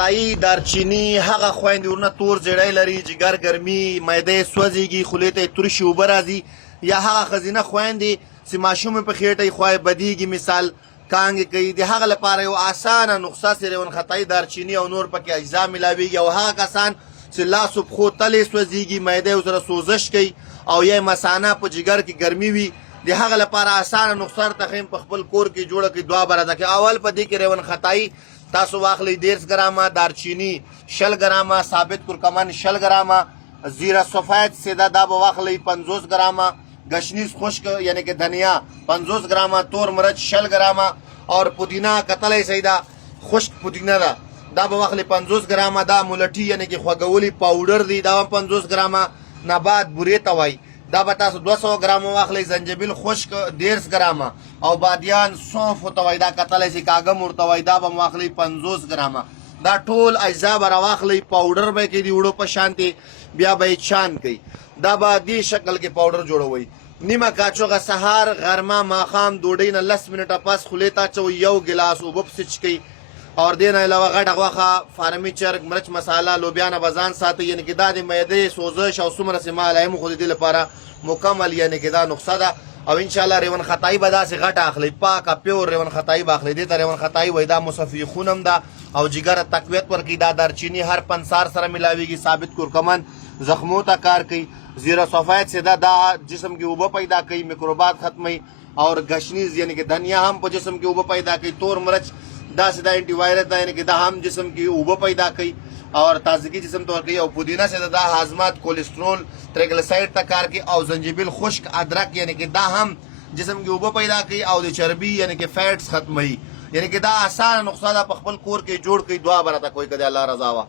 خطایی دارچینی هغه خویندې ورنه تور زیړی لري جګر ګرمي معده سوځېږي خولې ته یې ترشي اوبه راځي یا هغه ښځینه خویندې چې ماشوم یې په خېټه خوی بدیږي مثال کانګې کوي د هغه لپاره یو اسانه نسخه چې ریون خطایی دارچینی او نور پکې اجزا ملاویږي او هغه کسان چې لاسو پښو تلې سوځېږي معده یې ورسره سوزش کوي او یا مثانه په جګر کې ګرمي وي د هغه لپاره اسانه نسخه تخیم په خپل کور کې جوړه کړئ دوه برابره کې اول په دې کې ریون خطایی تاسو واخلئ 10 ګرامه دارچینی 60 ګرامه ثابت کرکمن 60 ګرامه زیره سفید سیده دا به واخلئ 50 ګرامه گشنیز خشک یعنی کہ دھنیا 50 گرامہ تور مرچ 60 گرامہ اور پودینہ کتلې سیدا خشک پودینہ دا به واخلئ 50 گرامه دا مولټی یعنی کہ خوګولی پاوډر دی دا 50 گرامه نبات بورې ته وای دا به تاسو 200 گرامه واخلئ زنجبیل خشک 10 گرامه او بادیان سونف ته وای دا کتلې سی کاغم ورته وای دا به واخلئ 50 گرامه دا ټول اجزا به راواخلئ پاوډر به کې دی وړو په شانتي بیا به چان کوي دا به دې شکل کې پاوډر جوړوي نیمه کاچوغه سهار غرمه ماښام ډوډۍ نه 10 منټه پس خولې ته اچوئ یو ګلاس اوبه پسې څښئ اور دې نه علاوه غټه غوښه فارمي چرګ مرچ مساله لوبیا نه به ځان ساتئ یعنې کې دا د معدې سوزش او څومره چې مالایمو خو د دې لپاره مکمل یعنې کې دا نسخه ده او انشاءالله ریون خطایی به داسې غټه اخلئ پاکه پیور ریون خطایی به اخلئ دې ته ریون خطایی وایي دا مصفي خون هم ده او جګر تقویت ورکوي دا دارچینی هر پنسار سره ملاویږي ثابت کرکمن زخمو ته کار کوي زیره سفید سیده دا جسم کې اوبه پیدا کوي میکروبات ختموي اور گشنیز یعنی کہ دھنیا هم په جسم کې اوبه پیدا کوي تور مرچ دا سیده اینټي وایرس دا یعنی کہ دا هم جسم کې اوبه پیدا کوي اور تازگی جسم ته ورکوي او پودینه سیده دا هاضمات کولیسټرول تریګلیسایډ ته کار کوي او زنجبیل خشک ادرک یعنی کہ دا هم جسم کې اوبه پیدا کوي او د چربي یعنی کہ فیټس ختموي یعنی کہ دا آسان نسخه ده په خپل کور کې جوړ کړئ دعا برته کوئی کده الله رضا وا